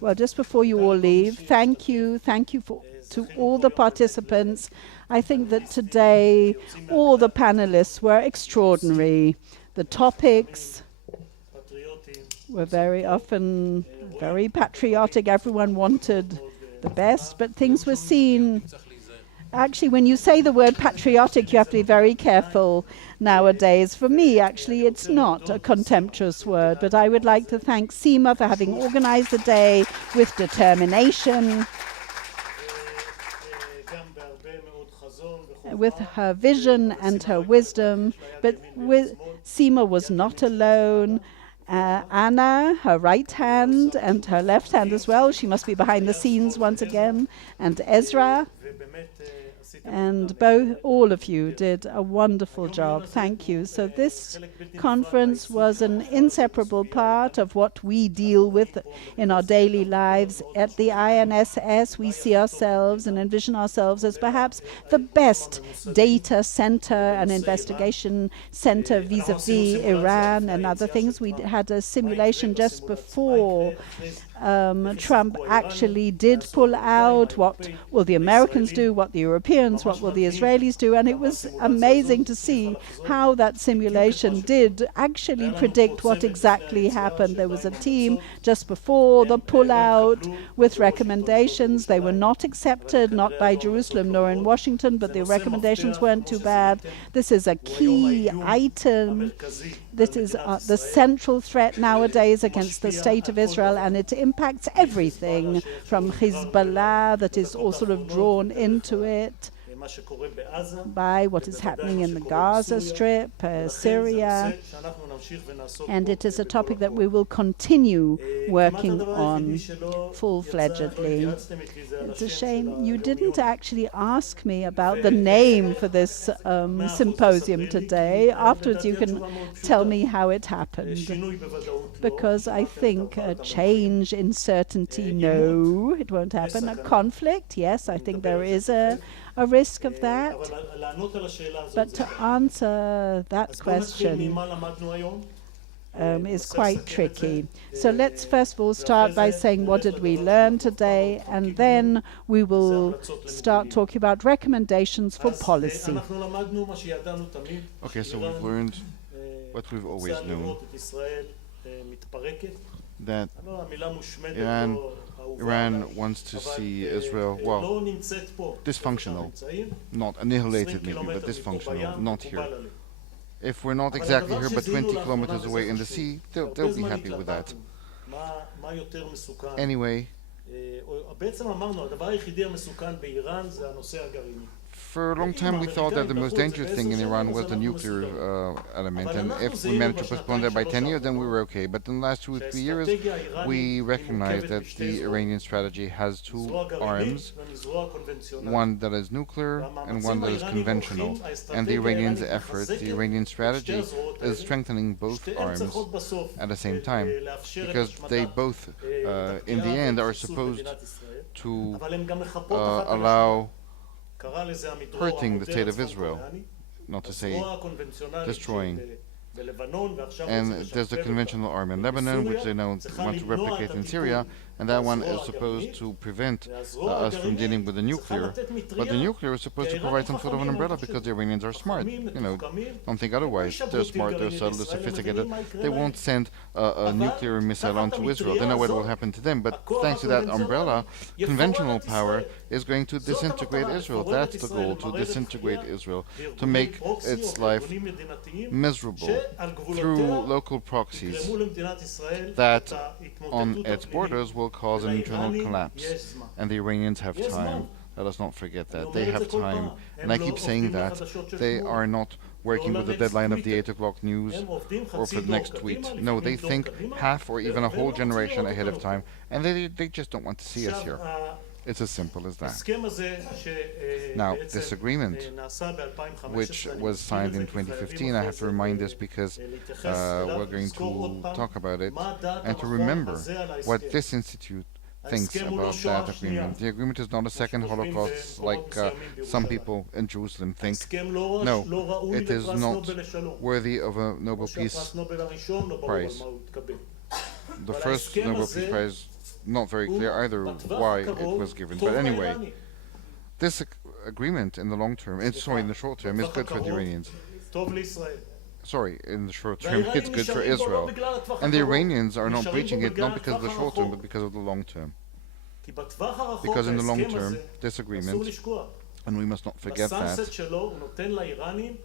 Well, just before you all leave, thank you to all the participants. I think that today all the panelists were extraordinary. The topics were very often very patriotic. Everyone wanted the best, but things were seen. Actually, when you say the word patriotic, you have to be very careful nowadays. For me, actually, it's not a contemptuous word, but I would like to thank Seema for having organized the day with determination, with her vision and her wisdom. But Seema was not alone. Anna, her right hand, and her left hand as well. She must be behind the scenes once again. And Ezra. And all of you did a wonderful job. Thank you. So this conference was an inseparable part of what we deal with in our daily lives. At the INSS, we see ourselves and envision ourselves as perhaps the best data center and investigation center vis-a-vis Iran and other things. We had a simulation just before Trump actually did pull out. What will the Americans do? What the Europeans? What will the Israelis do? And it was amazing to see how that simulation did actually predict what exactly happened. There was a team just before the pullout with recommendations. They were not accepted, not by Jerusalem nor in Washington, but the recommendations weren't too bad. This is a key item. This is the central threat nowadays against the state of Israel, and it impacts everything from Hezbollah that is all sort of drawn into it by what is happening in the Gaza Strip, Syria, and it is a topic that we will continue working on full-fledgedly. It's a shame you didn't actually ask me about the name for this symposium today. Afterwards you can tell me how it happened, because I think a change in certainty, no, it won't happen. A conflict, yes, I think there is a risk of that. But to answer that question is quite tricky. So let's first of all start by saying what did we learn today, and then we will start talking about recommendations for policy. Okay, so we've learned what we've always known, that Iran wants to see Israel, well, dysfunctional, not annihilated maybe, but dysfunctional, not here. If we're not exactly here, but 20 kilometers away in the sea, they'll be happy with that. Anyway, for a long time we thought that the most dangerous thing in Iran was the nuclear element, and if we managed to postpone that by 10 years, then we were okay. But in the last 2 or 3 years, we recognized that the Iranian strategy has two arms, one that is nuclear and one that is conventional. And the Iranians' effort, the Iranian strategy, is strengthening both arms at the same time, because they both, in the end, are supposed to allow hurting the state of Israel, not to say destroying. And there's the conventional army in Lebanon, which they now want to replicate in Syria, and that one is supposed to prevent us from dealing with the nuclear. But the nuclear is supposed to provide some sort of an umbrella, because the Iranians are smart. You know, don't think otherwise. They're smart, they're subtle, they're sophisticated. They won't send a nuclear missile onto Israel. They know what will happen to them. But thanks to that umbrella, conventional power is going to disintegrate Israel. That's the goal, to disintegrate Israel, to make its life miserable through local proxies that on its borders will cause an internal collapse. And the Iranians have time. Let us not forget that. They have time. And I keep saying that. They are not working with the deadline of the 8 o'clock news or for the next tweet. No, they think half or even a whole generation ahead of time, and they just don't want to see us here. It's as simple as that. Now, this agreement, which was signed in 2015, I have to remind this because we're going to talk about it, and to remember what this institute thinks about that agreement. The agreement is not a second Holocaust like some people in Jerusalem think. No, it is not worthy of a Nobel Peace Prize. the first Nobel Peace Prize, not very clear either why it was given. But anyway, this agreement in the long term, in the short term, is good for the Iranians. Sorry, in the short term, it's good for Israel. And the Iranians are not breaching it not because of the short term, but because of the long term. Because in the long term, this agreement, and we must not forget that,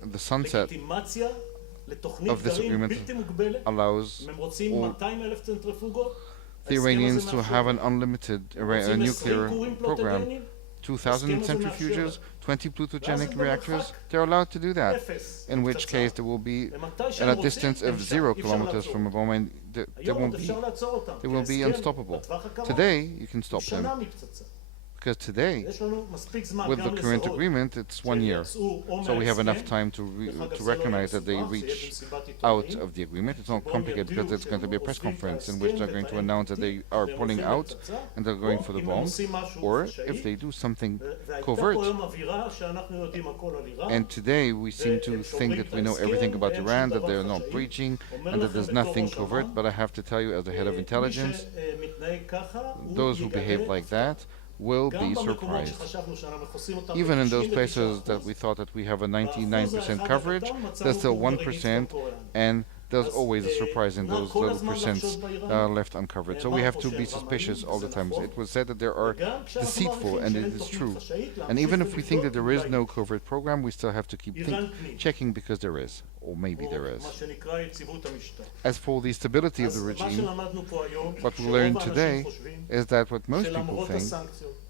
the sunset of this agreement allows all the Iranians to have an unlimited nuclear program. 2,000 centrifuges, 20 plutogenic reactors, they're allowed to do that. In which case there will be at a distance of 0 kilometers from a bomb, and they will be unstoppable. Today, you can stop them. Because today, with the current agreement, it's 1 year. So we have enough time to recognize that they reach out of the agreement. It's not complicated because there's going to be a press conference in which they're going to announce that they are pulling out and they're going for the bomb. Or if they do something covert. And today we seem to think that we know everything about Iran, that they're not breaching, and that there's nothing covert. But I have to tell you, as the head of intelligence, those who behave like that will be surprised. Even in those places that we thought that we have a 99% coverage, there's still 1%, and there's always a surprise in those little percents left uncovered. So we have to be suspicious all the time. It was said that there are deceitful, and it is true. And even if we think that there is no covert program, we still have to keep checking because there is, or maybe there is. As for the stability of the regime, what we learned today is that what most people think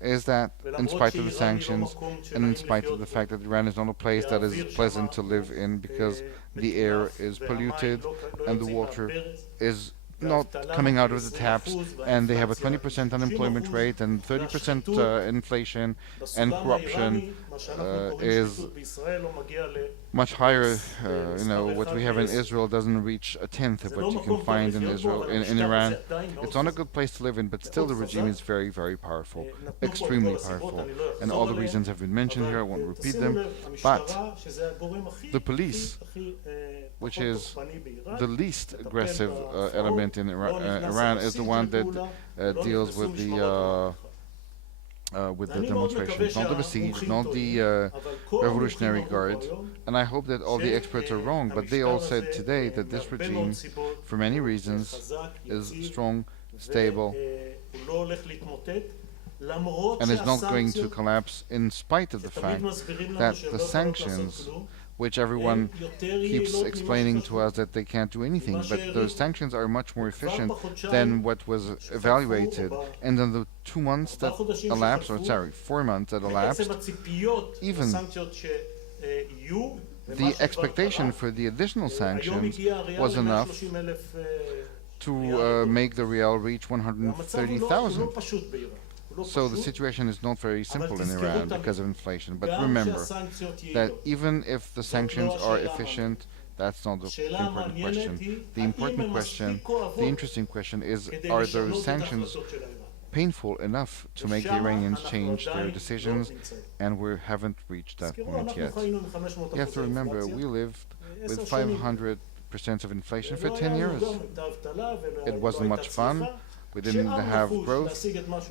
is that in spite of the sanctions and in spite of the fact that Iran is not a place that is pleasant to live in because the air is polluted and the water is not coming out of the taps, and they have a 20% unemployment rate and 30% inflation, and corruption is much higher. What we have in Israel doesn't reach a tenth of what you can find in Israel, in Iran. It's not a good place to live in, but still the regime is very, very powerful, extremely powerful, and all the reasons have been mentioned here. I won't repeat them, but the police, which is the least aggressive element in Iran, is the one that deals with the demonstrations, not the besieged, not the Revolutionary Guard. And I hope that all the experts are wrong, but they all said today that this regime, for many reasons, is strong, stable, and is not going to collapse in spite of the fact that the sanctions, which everyone keeps explaining to us that they can't do anything, but those sanctions are much more efficient than what was evaluated. And in the 2 months that elapsed, 4 months that elapsed, even the expectation for the additional sanctions was enough to make the rial reach 130,000. So the situation is not very simple in Iran because of inflation. But remember that even if the sanctions are efficient, that's not the important question. The important question, the interesting question is, are those sanctions painful enough to make the Iranians change their decisions? And we haven't reached that point yet. You have to remember, we lived with 500% of inflation for 10 years. It wasn't much fun. We didn't have growth,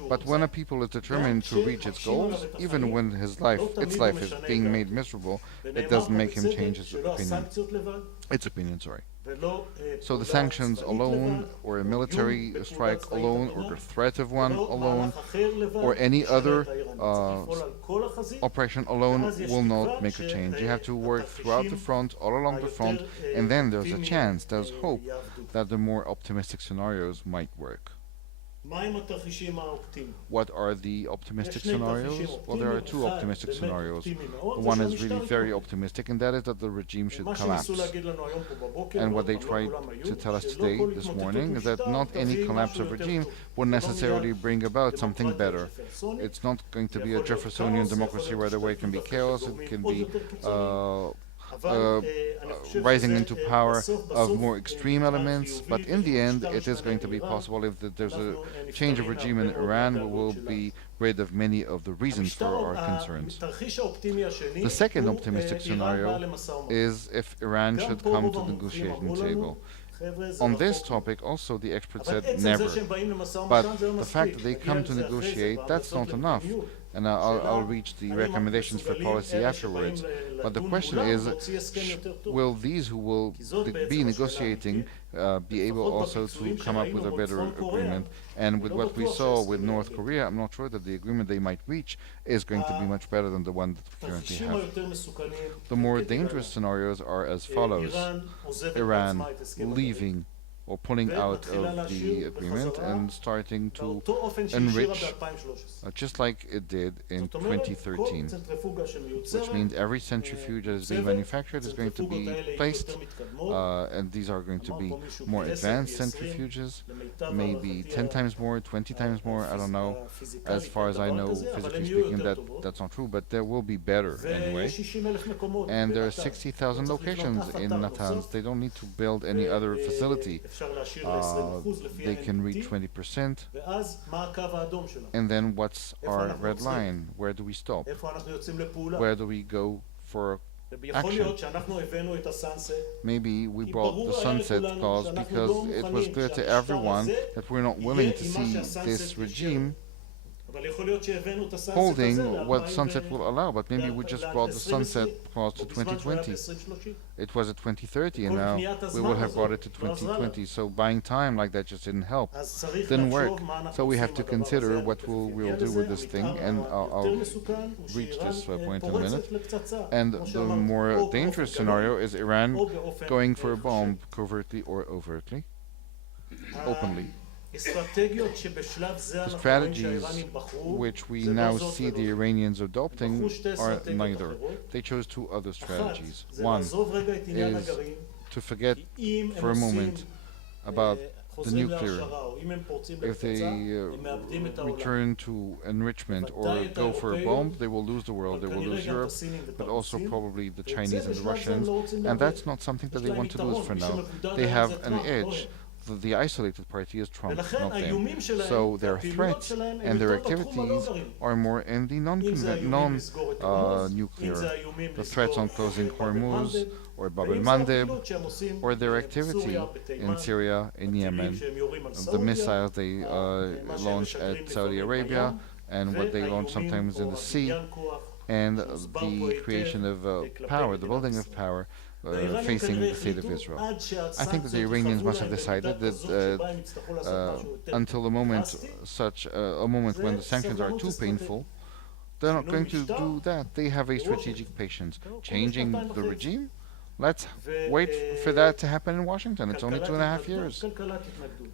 but when a people is determined to reach its goals, even when its life is being made miserable, it doesn't make him change his opinion. So the sanctions alone, or a military strike alone, or the threat of one alone, or any other operation alone will not make a change. You have to work throughout the front, all along the front, and then there's a chance, there's hope that the more optimistic scenarios might work. What are the optimistic scenarios? Well, there are 2 optimistic scenarios. One is really very optimistic, and that is that the regime should collapse. And what they tried to tell us today, this morning, is that not any collapse of regime will necessarily bring about something better. It's not going to be a Jeffersonian democracy right away. It can be chaos, it can be rising into power of more extreme elements, but in the end it is going to be possible. If there's a change of regime in Iran, we will be rid of many of the reasons for our concerns. The second optimistic scenario is if Iran should come to the negotiating table. On this topic, also, the expert said never. But the fact that they come to negotiate, that's not enough. And I'll reach the recommendations for policy afterwards. But the question is, will these who will be negotiating be able also to come up with a better agreement? And with what we saw with North Korea, I'm not sure that the agreement they might reach is going to be much better than the one that we currently have. The more dangerous scenarios are as follows: Iran leaving or pulling out of the agreement and starting to enrich, just like it did in 2013, which means every centrifuge that is being manufactured is going to be placed, and these are going to be more advanced centrifuges, maybe 10 times more, 20 times more, I don't know. As far as I know, physically speaking, that's not true, but there will be better anyway. And there are 60,000 locations in Natanz. They don't need to build any other facility. They can reach 20%. And then what's our red line? Where do we stop? Where do we go for action? Maybe we brought the sunset clause because it was clear to everyone that we're not willing to see this regime holding what sunset will allow, but maybe we just brought the sunset clause to 2020. It was at 2030, and now we will have brought it to 2020. So buying time like that just didn't help, didn't work. So we have to consider what we'll do with this thing, and I'll reach this point in a minute. And the more dangerous scenario is Iran going for a bomb, covertly or overtly, openly. The strategies which we now see the Iranians adopting are neither. They chose two other strategies. One is to forget for a moment about the nuclear. If they return to enrichment or go for a bomb, they will lose the world. They will lose Europe, but also probably the Chinese and the Russians. And that's not something that they want to lose for now. They have an edge. The isolated party is Trump, not them. So their threats and their activities are more in the non-nuclear. The threats on closing Hormuz or Bab el-Mandeb, or their activity in Syria, in Yemen, the missiles they launch at Saudi Arabia, and what they launch sometimes in the sea, and the creation of power, the building of power, facing the state of Israel. I think that the Iranians must have decided that until the moment, such a moment when the sanctions are too painful, they're not going to do that. They have a strategic patience. Changing the regime? Let's wait for that to happen in Washington. It's only 2.5 years.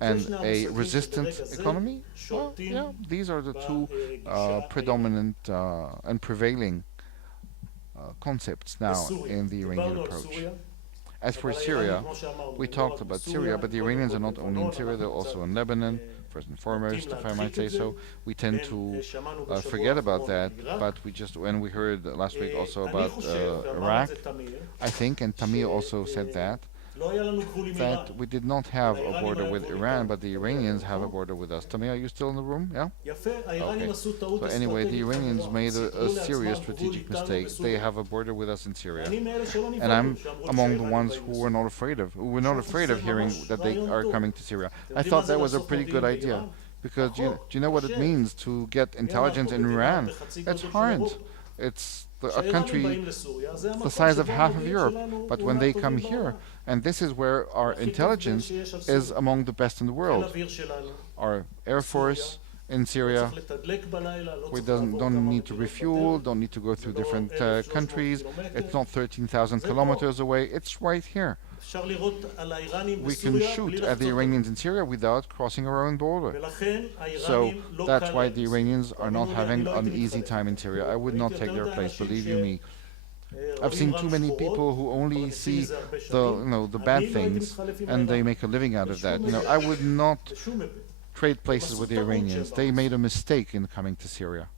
And a resistant economy? Well, yeah, these are the two predominant and prevailing concepts now in the Iranian approach. As for Syria, we talked about Syria, but the Iranians are not only in Syria, they're also in Lebanon, first and foremost, if I might say so. We tend to forget about that, but when we heard last week also about Iraq, I think, and Tamir also said that we did not have a border with Iran, but the Iranians have a border with us. Tamir, are you still in the room? Yeah? Okay. So anyway, the Iranians made a serious strategic mistake. They have a border with us in Syria. And I'm among the ones who were not afraid of hearing that they are coming to Syria. I thought that was a pretty good idea. Because do you know what it means to get intelligence in Iran? It's hard. It's a country the size of half of Europe. But when they come here, and this is where our intelligence is among the best in the world. Our Air Force in Syria, we don't need to refuel, don't need to go through different countries. It's not 13,000 kilometers away. It's right here. We can shoot at the Iranians in Syria without crossing our own border. So that's why the Iranians are not having an easy time in Syria. I would not take their place, believe you me. I've seen too many people who only see the bad things and they make a living out of that. I would not trade places with the Iranians. They made a mistake in coming to Syria.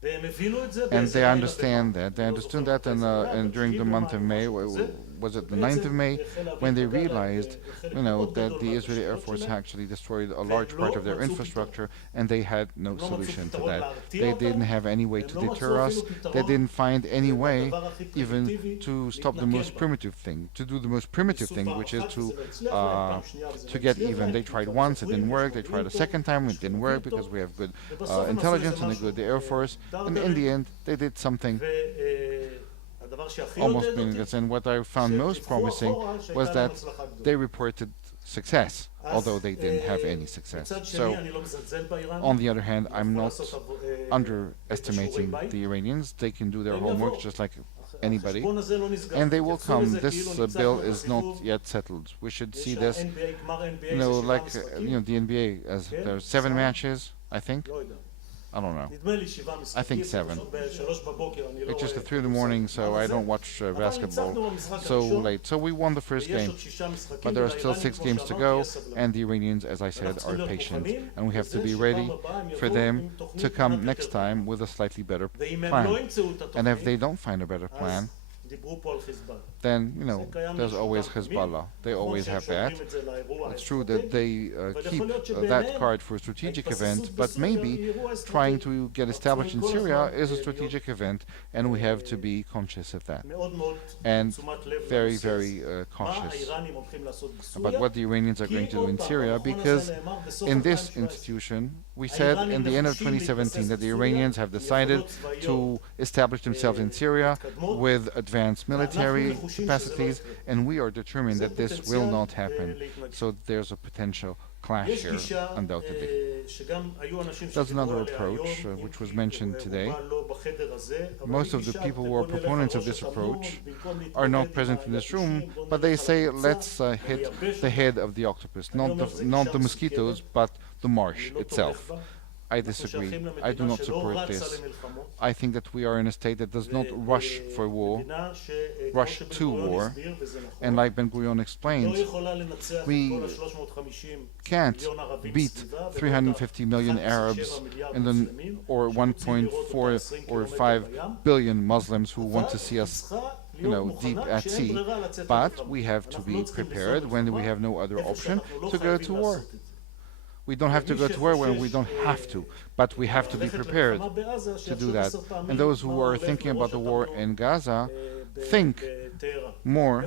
And they understand that. They understood that and during the month of May was it the 9th of May, when they realized, that the Israeli Air Force actually destroyed a large part of their infrastructure, and they had no solution to that. They didn't have any way to deter us. They didn't find any way even to stop the most primitive thing, to do the most primitive thing, which is to get even. They tried once, it didn't work. They tried a second time, it didn't work, because we have good intelligence and a good Air Force. And in the end, they did something almost meaningless. And what I found most promising was that they reported success, although they didn't have any success. So, on the other hand, I'm not underestimating the Iranians. They can do their homework just like anybody, and they will come. This bill is not yet settled. We should see this, like the NBA, as there are 7 matches, I think. I don't know. I think 7. It's just at 3 in the morning, so I don't watch basketball so late. So we won the first game, but there are still 6 games to go, and the Iranians, as I said, are patient, and we have to be ready for them to come next time with a slightly better plan. And if they don't find a better plan, then, there's always Hezbollah. They always have that. It's true that they keep that card for a strategic event, but maybe trying to get established in Syria is a strategic event, and we have to be conscious of that. And very, very cautious about what the Iranians are going to do in Syria, because in this institution, we said in the end of 2017 that the Iranians have decided to establish themselves in Syria with advanced military capacities, and we are determined that this will not happen. So there's a potential clash here, undoubtedly. There's another approach which was mentioned today. Most of the people who are proponents of this approach are not present in this room, but they say, let's hit the head of the octopus, not the mosquitoes, but the marsh itself. I disagree. I do not support this. I think that we are in a state that does not rush for war, rush to war, and like Ben-Gurion explained, we can't beat 350 million Arabs or 1.4 or 5 billion Muslims who want to see us deep at sea, but we have to be prepared when we have no other option to go to war. We don't have to go to war when we don't have to, but we have to be prepared to do that. And those who are thinking about the war in Gaza think more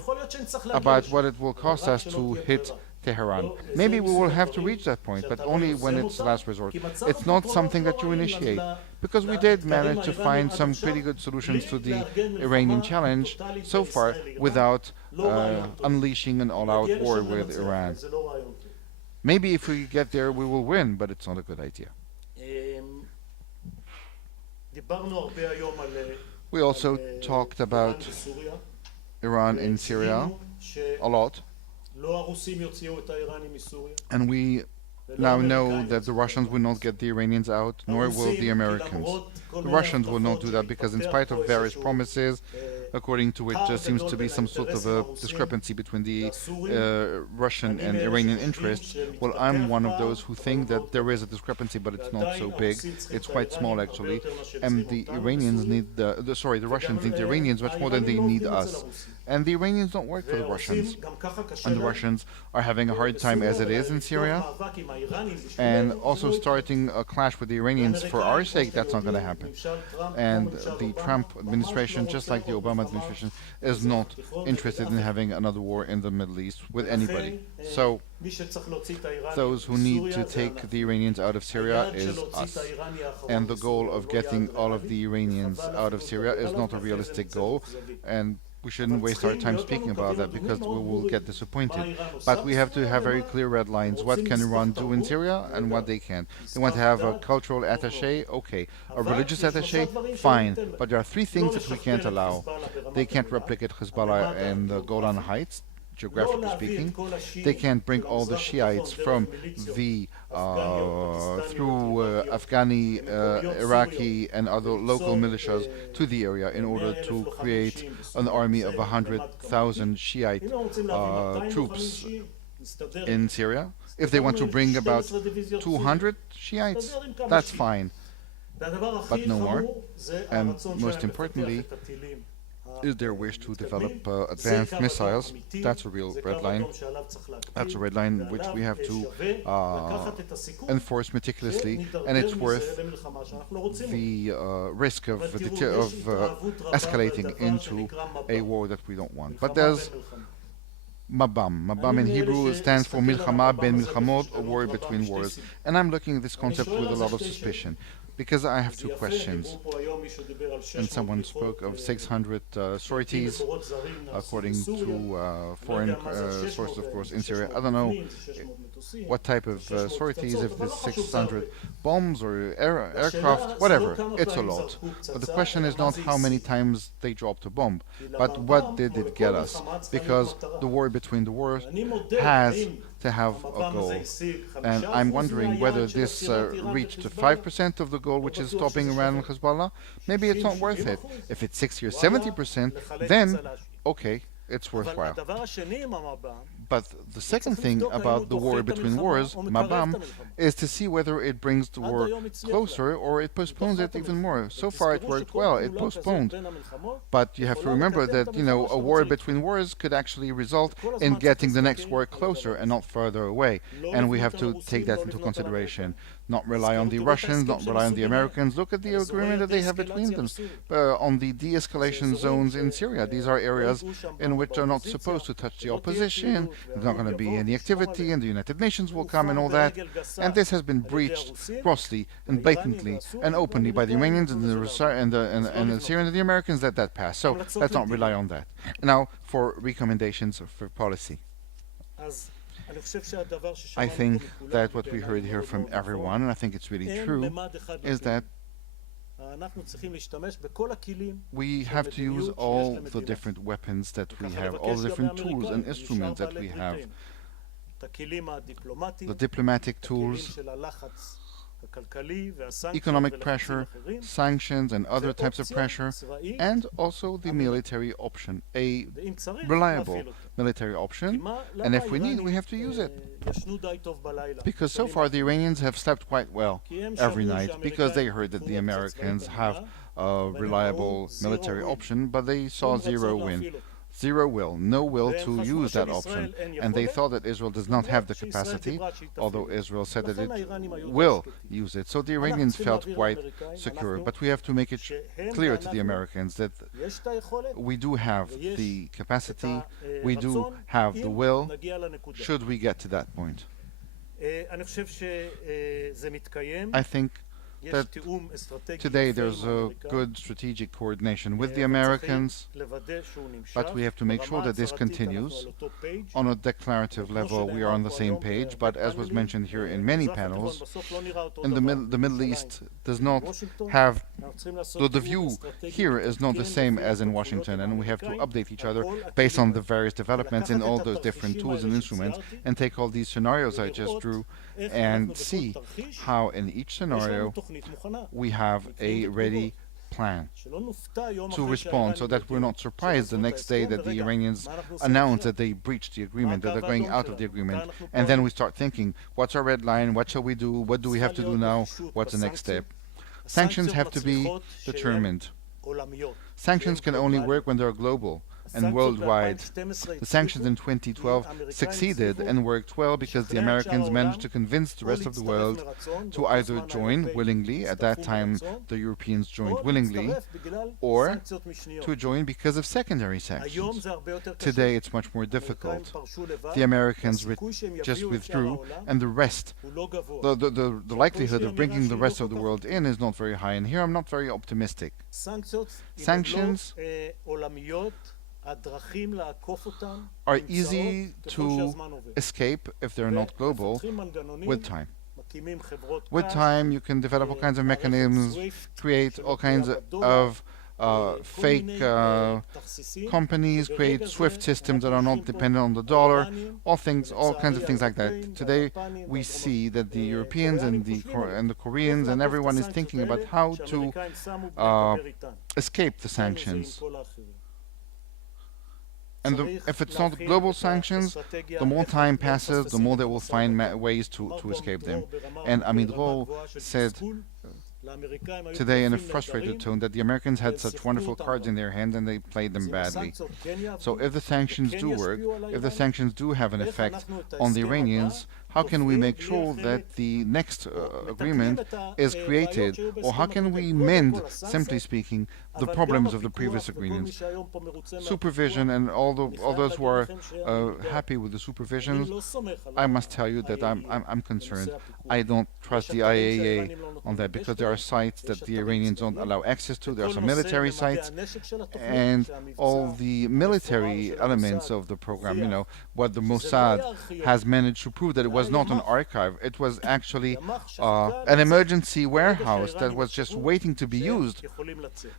about what it will cost us to hit Tehran. Maybe we will have to reach that point, but only when it's the last resort. It's not something that you initiate, because we did manage to find some pretty good solutions to the Iranian challenge so far without unleashing an all-out war with Iran. Maybe if we get there, we will win, but it's not a good idea. We also talked about Iran in Syria a lot. And we now know that the Russians will not get the Iranians out, nor will the Americans. The Russians will not do that because, in spite of various promises, according to which there seems to be some sort of a discrepancy between the Russian and Iranian interests. Well, I'm one of those who think that there is a discrepancy, but it's not so big. It's quite small, actually. And the Iranians need the Russians need the Iranians much more than they need us. And the Iranians don't work for the Russians. And the Russians are having a hard time as it is in Syria. And also starting a clash with the Iranians for our sake, that's not going to happen. And the Trump administration, just like the Obama administration, is not interested in having another war in the Middle East with anybody. So those who need to take the Iranians out of Syria is us. And the goal of getting all of the Iranians out of Syria is not a realistic goal. And we shouldn't waste our time speaking about that because we will get disappointed. But we have to have very clear red lines. What can Iran do in Syria and what they can? They want to have a cultural attaché? Okay. A religious attaché? Fine. But there are 3 things that we can't allow. They can't replicate Hezbollah and the Golan Heights, geographically speaking. They can't bring all the Shiites from the through Afghani, Iraqi, and other local militias to the area in order to create an army of 100,000 Shiite troops in Syria. If they want to bring about 200 Shiites, that's fine, but no more. And most importantly, is their wish to develop advanced missiles. That's a real red line. That's a red line which we have to enforce meticulously, and it's worth the risk of escalating into a war that we don't want. But there's Mabam. Mabam in Hebrew stands for Milchama ben Milchamot, a war between wars. And I'm looking at this concept with a lot of suspicion, because I have two questions. And someone spoke of 600 sorties, according to foreign sources, of course, in Syria. I don't know what type of sorties, if it's 600 bombs or aircraft, whatever. It's a lot. But the question is not how many times they dropped a bomb, but what did it get us? Because the war between the wars has to have a goal. And I'm wondering whether this reached 5% of the goal, which is stopping Iran and Hezbollah. Maybe it's not worth it. If it's 60 or 70%, then okay, it's worthwhile. But the second thing about the war between wars, Mabam, is to see whether it brings the war closer or it postpones it even more. So far it worked well, it postponed. But you have to remember that, a war between wars could actually result in getting the next war closer and not further away. And we have to take that into consideration. Not rely on the Russians, not rely on the Americans. Look at the agreement that they have between them on the de-escalation zones in Syria. These are areas in which are not supposed to touch the opposition. There's not going to be any activity, and the United Nations will come and all that. And this has been breached grossly and blatantly and openly by the Iranians and the Syrians and the Americans. Let that pass. So let's not rely on that. Now for recommendations for policy. I think that what we heard here from everyone, and I think it's really true, is that we have to use all the different weapons that we have, all the different tools and instruments that we have. The diplomatic tools, economic pressure, sanctions and other types of pressure, and also the military option, a reliable military option, and if we need, we have to use it. Because so far the Iranians have slept quite well every night, because they heard that the Americans have a reliable military option, but they saw zero win. Zero will, no will to use that option. And they thought that Israel does not have the capacity, although Israel said that it will use it. So the Iranians felt quite secure. But we have to make it clear to the Americans that we do have the capacity, we do have the will, should we get to that point. I think that today there's a good strategic coordination with the Americans, but we have to make sure that this continues. On a declarative level, we are on the same page, but as was mentioned here in many panels, in the Middle East does not have, the view here is not the same as in Washington, and we have to update each other based on the various developments in all those different tools and instruments, and take all these scenarios I just drew and see how in each scenario we have a ready plan to respond, so that we're not surprised the next day that the Iranians announce that they breached the agreement, that they're going out of the agreement, and then we start thinking, what's our red line, what shall we do, what do we have to do now, what's the next step. Sanctions have to be determined. Sanctions can only work when they're global and worldwide. The sanctions in 2012 succeeded and worked well because the Americans managed to convince the rest of the world to either join willingly, at that time the Europeans joined willingly, or to join because of secondary sanctions. Today it's much more difficult. The Americans just withdrew, and the rest, the likelihood of bringing the rest of the world in is not very high, and here I'm not very optimistic. Sanctions are easy to escape if they're not global with time. With time, you can develop all kinds of mechanisms, create all kinds of fake companies, create SWIFT systems that are not dependent on the dollar, all kinds of things like that. Today, we see that the Europeans and the Koreans and everyone is thinking about how to escape the sanctions. And if it's not global sanctions, the more time passes, the more they will find ways to escape them. And Amidro said today in a frustrated tone that the Americans had such wonderful cards in their hands and they played them badly. So if the sanctions do work, if the sanctions do have an effect on the Iranians, how can we make sure that the next agreement is created, or how can we mend, simply speaking, the problems of the previous agreements? Supervision, and all those who are happy with the supervision, I must tell you that I'm concerned. I don't trust the IAEA on that, because there are sites that the Iranians don't allow access to. There are some military sites, and all the military elements of the program, you know, what the Mossad has managed to prove, that it was not an archive. It was actually an emergency warehouse that was just waiting to be used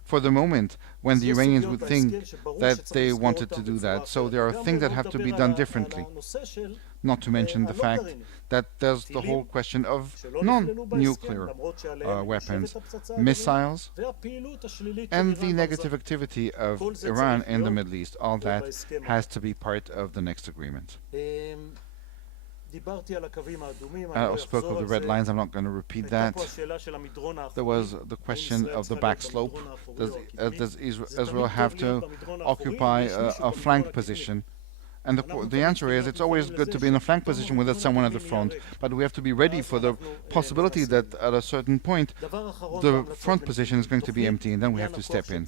for the moment when the Iranians would think that they wanted to do that. So there are things that have to be done differently. Not to mention the fact that there's the whole question of non-nuclear weapons, missiles, and the negative activity of Iran in the Middle East. All that has to be part of the next agreement. I spoke of the red lines. I'm not going to repeat that. There was the question of the back slope. Does Israel have to occupy a flank position? And the answer is, it's always good to be in a flank position with someone at the front, but we have to be ready for the possibility that at a certain point the front position is going to be empty, and then we have to step in.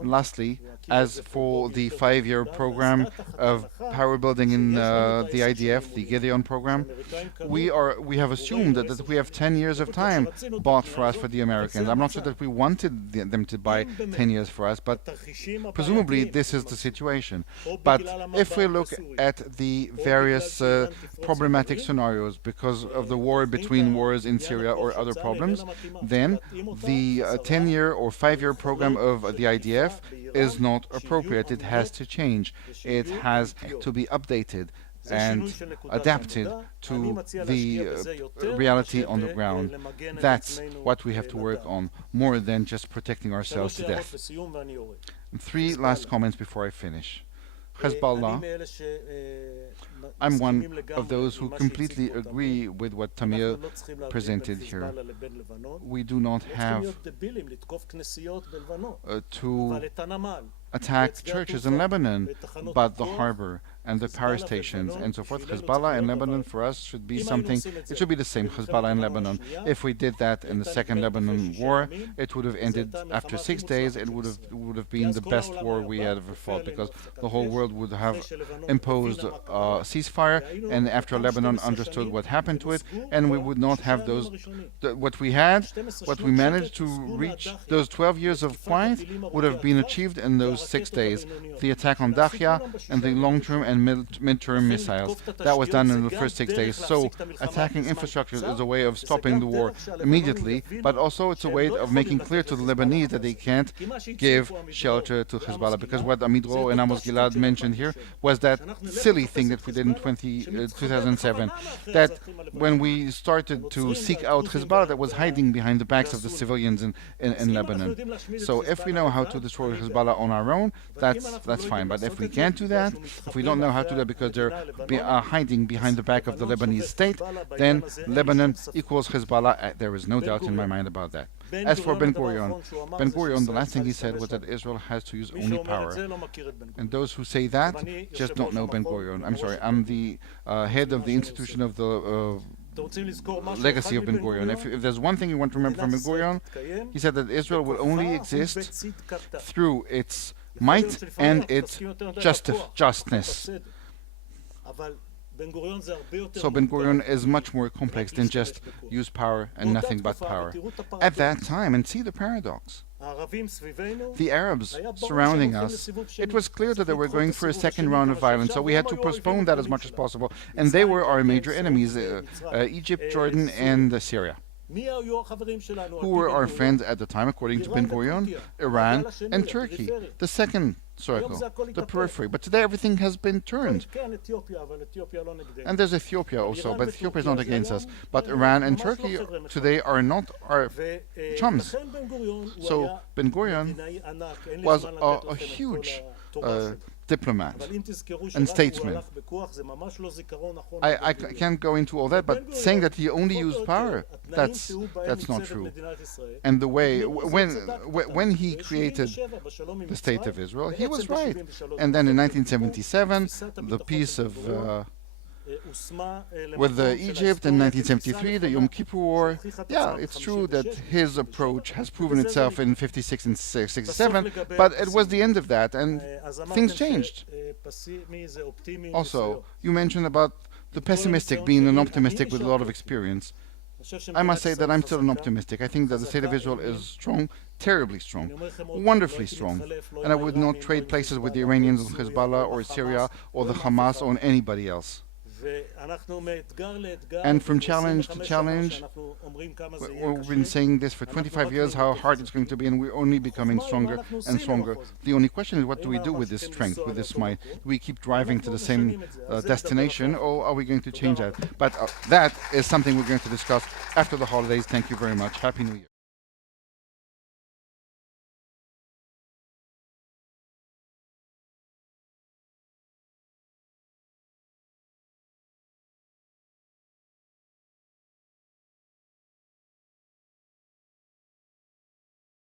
And lastly, as for the 5-year program of power building in the IDF, the Gideon program, we have assumed that we have 10 years of time bought for us for the Americans. I'm not sure that we wanted them to buy 10 years for us, but presumably this is the situation. But if we look at the various problematic scenarios because of the war between wars in Syria or other problems, then the 10-year or 5-year program of the IDF is not appropriate. It has to change. It has to be updated and adapted to the reality on the ground. That's what we have to work on, more than just protecting ourselves to death. 3 last comments before I finish. Hezbollah, I'm one of those who completely agree with what Tamir presented here. We do not have to attack churches in Lebanon, but the harbor and the power stations and so forth. Hezbollah in Lebanon for us should be something, it should be the same, Hezbollah in Lebanon. If we did that in the Second Lebanon War, it would have ended after 6 days. It would have been the best war we had ever fought, because the whole world would have imposed a ceasefire, and after Lebanon understood what happened to it, and we would not have those, what we managed to reach, those 12 years of quiet would have been achieved in those 6 days. The attack on Dahya and the long-term and mid-term missiles, that was done in the first 6 days. So attacking infrastructure is a way of stopping the war immediately, but also it's a way of making clear to the Lebanese that they can't give shelter to Hezbollah, because what Amidro and Amos Gilad mentioned here was that silly thing that we did in 2007, that when we started to seek out Hezbollah, that was hiding behind the backs of the civilians in Lebanon. So if we know how to destroy Hezbollah on our own, that's fine. But if we can't do that, if we don't know how to do that because they're hiding behind the back of the Lebanese state, then Lebanon equals Hezbollah. There is no doubt in my mind about that. As for Ben-Gurion, the last thing he said was that Israel has to use only power. And those who say that just don't know Ben-Gurion. I'm sorry, I'm the head of the institution of the legacy of Ben-Gurion. If there's one thing you want to remember from Ben-Gurion, he said that Israel will only exist through its might and its justness. So Ben-Gurion is much more complex than just use power and nothing but power. At that time, and see the paradox, the Arabs surrounding us, it was clear that they were going for a second round of violence, so we had to postpone that as much as possible. And they were our major enemies, Egypt, Jordan, and Syria. Who were our friends at the time, according to Ben-Gurion? Iran and Turkey, the second circle, the periphery. But today everything has been turned. And there's Ethiopia also, but Ethiopia is not against us. But Iran and Turkey today are not our chums. So Ben-Gurion was a huge diplomat and statesman. I can't go into all that, but saying that he only used power, that's not true. And the way when he created the state of Israel, he was right. And then in 1977, the peace of with Egypt in 1973, the Yom Kippur War. Yeah, it's true that his approach has proven itself in 56 and 67, but it was the end of that, and things changed. Also, you mentioned about the pessimistic being an optimistic with a lot of experience. I must say that I'm still an optimistic. I think that the state of Israel is strong, terribly strong, wonderfully strong, and I would not trade places with the Iranians, Hezbollah, or Syria, or the Hamas, or anybody else. And from challenge to challenge, we've been saying this for 25 years, how hard it's going to be, and we're only becoming stronger and stronger. The only question is, what do we do with this strength, with this might? Do we keep driving to the same destination, or are we going to change that? But that is something we're going to discuss after the holidays. Thank you very much. Happy New Year.